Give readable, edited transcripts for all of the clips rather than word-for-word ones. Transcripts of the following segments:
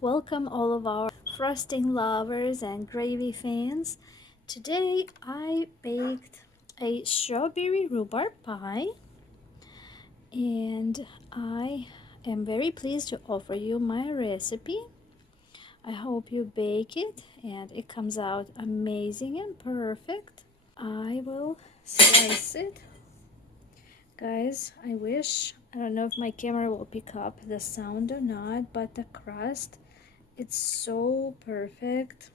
Welcome all of our frosting lovers and gravy fans. Today I baked a strawberry rhubarb pie and I am very pleased to offer you my recipe. I hope you bake it and it comes out amazing and perfect. I will slice it. Guys, I don't know if my camera will pick up the sound or not, but the crust, it's so perfect.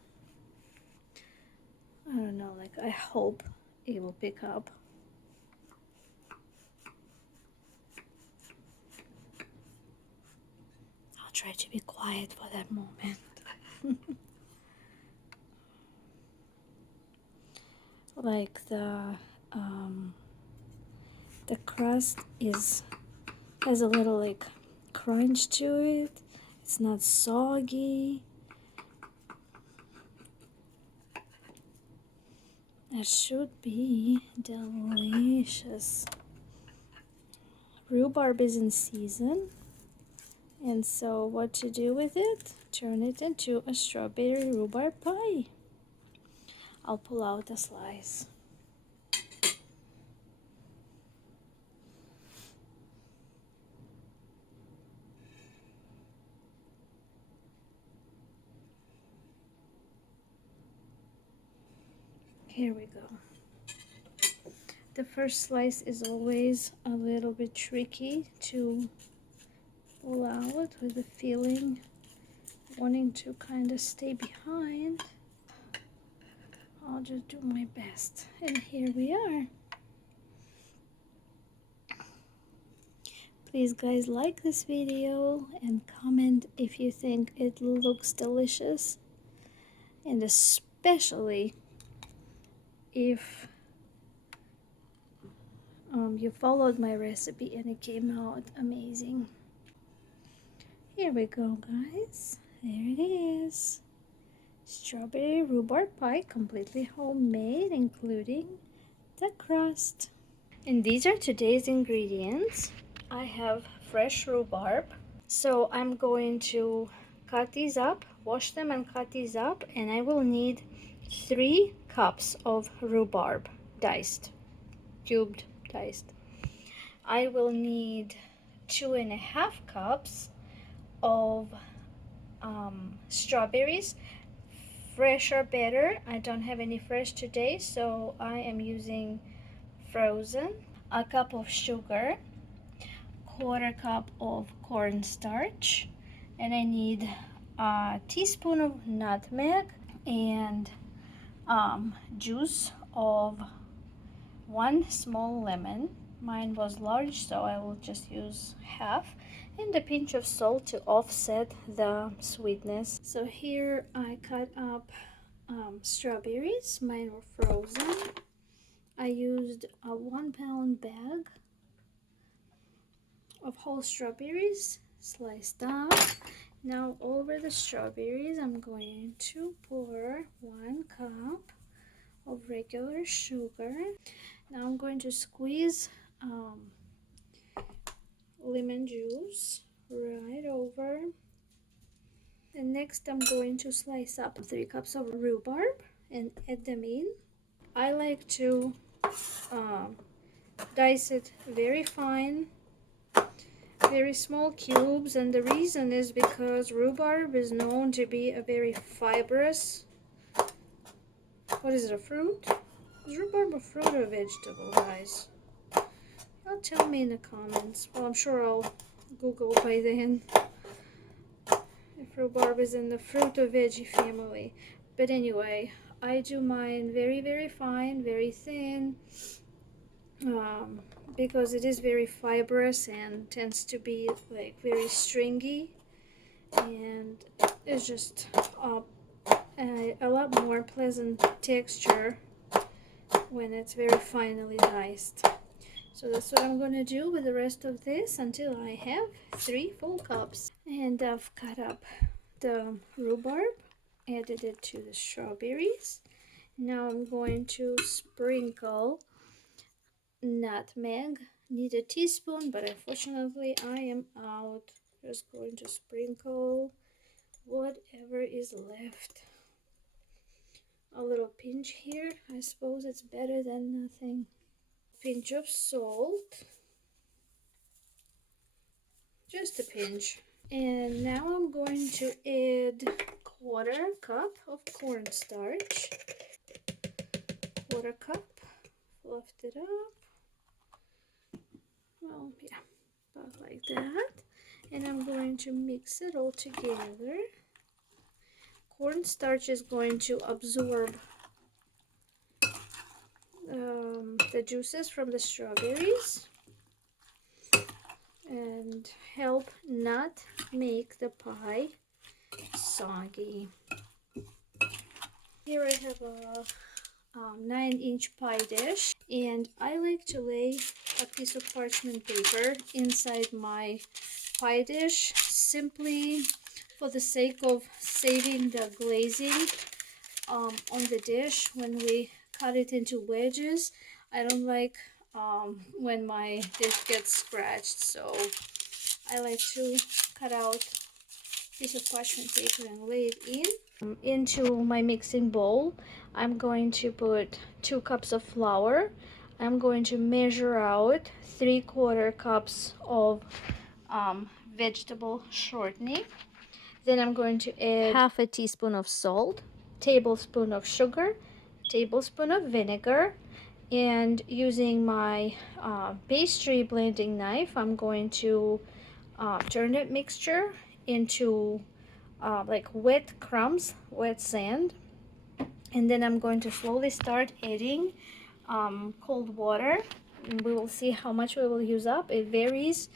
I don't know, like I hope it will pick up. I'll try to be quiet for that moment. Like the crust has a little like crunch to it. It's not soggy. It should be delicious. Rhubarb is in season, and so what to do with it? Turn it into a strawberry rhubarb pie. I'll pull out a slice. Here we go. The first slice is always a little bit tricky to pull out with the feeling wanting to kind of stay behind. I'll just do my best. And here we are. Please guys, like this video and comment if you think it looks delicious, and especially if you followed my recipe and it came out amazing. Here we go, guys. There it is. Strawberry rhubarb pie, completely homemade, including the crust. And these are today's ingredients. I have fresh rhubarb. So I'm going to cut these up, wash them and cut these up, and I will need 3 cups of rhubarb, diced, cubed, diced. I will need 2.5 cups of strawberries, fresh or better. I don't have any fresh today, so I am using frozen. A cup of sugar, 1/4 cup of cornstarch, and I need a teaspoon of nutmeg and juice of 1 small lemon. Mine was large, so I will just use half, and a pinch of salt to offset the sweetness. So here I cut up strawberries. Mine were frozen. I used a 1-pound bag of whole strawberries sliced up. Now over the strawberries I'm going to pour 1 cup of regular sugar. Now I'm going to squeeze lemon juice right over. And next I'm going to slice up 3 cups of rhubarb and add them in. I like to dice it very fine, very small cubes, and the reason is because rhubarb is known to be a very fibrous, what is it, a fruit? Is rhubarb a fruit or a vegetable, guys? Y'all tell me in the comments. Well, I'm sure I'll Google by then if rhubarb is in the fruit or veggie family. But anyway, I do mine very, very fine, very thin, because it is very fibrous and tends to be like very stringy, and it's just a lot more pleasant texture when it's very finely diced. So that's what I'm going to do with the rest of this until I have 3 full cups. And I've cut up the rhubarb, added it to the strawberries. Now I'm going to sprinkle nutmeg. Need a teaspoon, but unfortunately I am out. Just going to sprinkle strawberries left. A little pinch here. I suppose it's better than nothing. Pinch of salt. Just a pinch. And now I'm going to add quarter cup of cornstarch. Quarter cup. Fluffed it up. Well, yeah, about like that. And I'm going to mix it all together. Cornstarch is going to absorb the juices from the strawberries and help not make the pie soggy. Here I have a 9-inch pie dish, and I like to lay a piece of parchment paper inside my pie dish simply for the sake of saving the glazing on the dish when we cut it into wedges. I don't like when my dish gets scratched, so I like to cut out a piece of parchment paper and lay it in. Into my mixing bowl, I'm going to put 2 cups of flour. I'm going to measure out 3/4 cups of vegetable shortening. Then I'm going to add half a teaspoon of salt, tablespoon of sugar, tablespoon of vinegar, and using my pastry blending knife, I'm going to turn that mixture into like wet crumbs, wet sand, and then I'm going to slowly start adding cold water. And we will see how much we will use up. It varies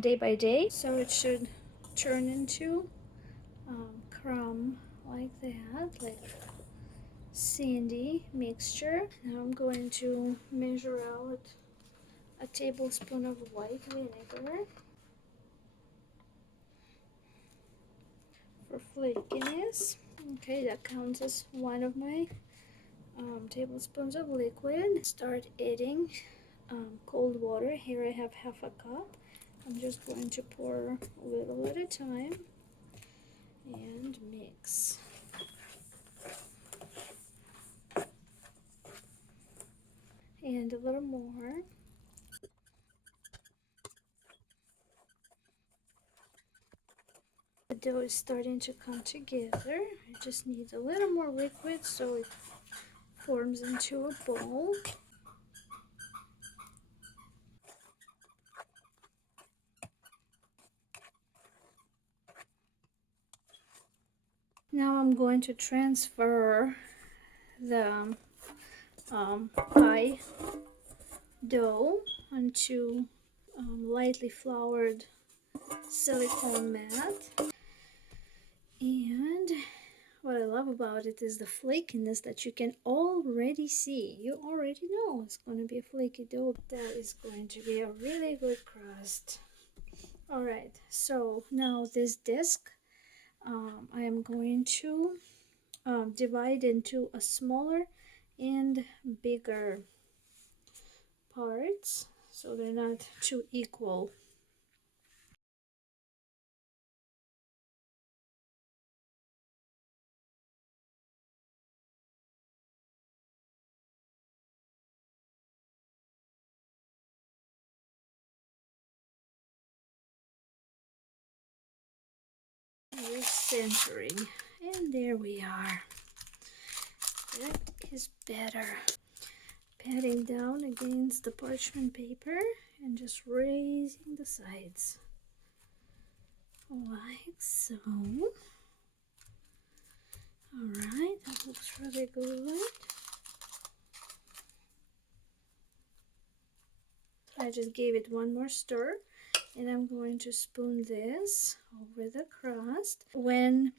day by day, so it should turn into crumb like that, like sandy mixture. Now I'm going to measure out a tablespoon of white vinegar for flakiness. Okay, that counts as one of my tablespoons of liquid. Start adding cold water. Here I have half a cup. I'm just going to pour a little at a time and mix. And a little more. The dough is starting to come together. It just needs a little more liquid so it forms into a ball. Now I'm going to transfer the pie dough onto lightly floured silicone mat. And what I love about it is the flakiness that you can already see. You already know it's going to be a flaky dough. That is going to be a really good crust. Alright, so now this disc I am going to divide into a smaller and bigger parts so they're not too equal. Recentering, and there we are. That is better. Patting down against the parchment paper and just raising the sides like so. Alright, that looks really good. I just gave it one more stir, and I'm going to spoon this over the crust. When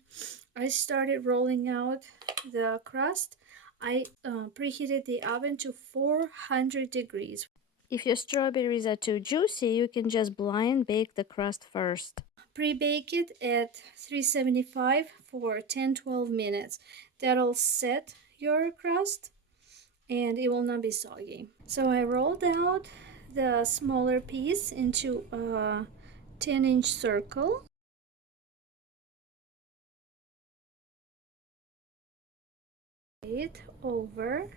I started rolling out the crust, I preheated the oven to 400 degrees. If your strawberries are too juicy, you can just blind bake the crust first. Pre-bake it at 375 for 10-12 minutes. That'll set your crust and it will not be soggy. So I rolled out the smaller piece into a 10-inch circle. it over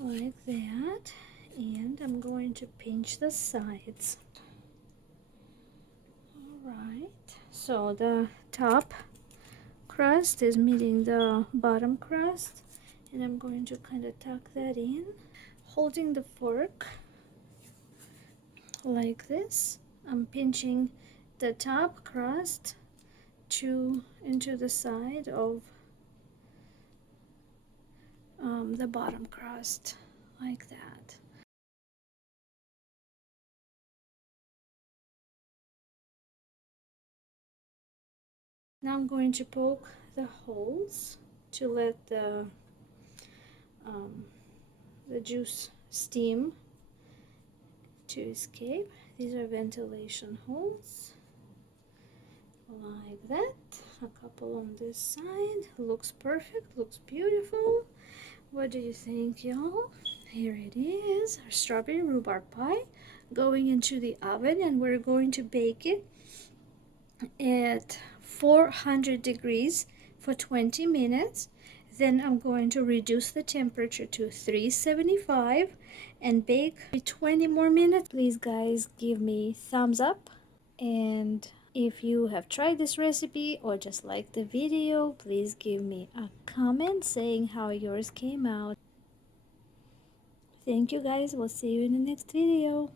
like that, and I'm going to pinch the sides. All right, so the top crust is meeting the bottom crust, and I'm going to kind of tuck that in, holding the fork like this. I'm pinching the top crust into the side of the bottom crust like that. Now I'm going to poke the holes to let um, the juice steam to escape. These are ventilation holes like that. A couple on this side. Looks perfect, looks beautiful. What do you think, y'all? Here it is, our strawberry rhubarb pie going into the oven, and we're going to bake it at 400 degrees for 20 minutes. Then I'm going to reduce the temperature to 375 and bake for 20 more minutes. Please guys, give me thumbs up, and if you have tried this recipe or just like the video, please give me a comment saying how yours came out. Thank you guys, we'll see you in the next video.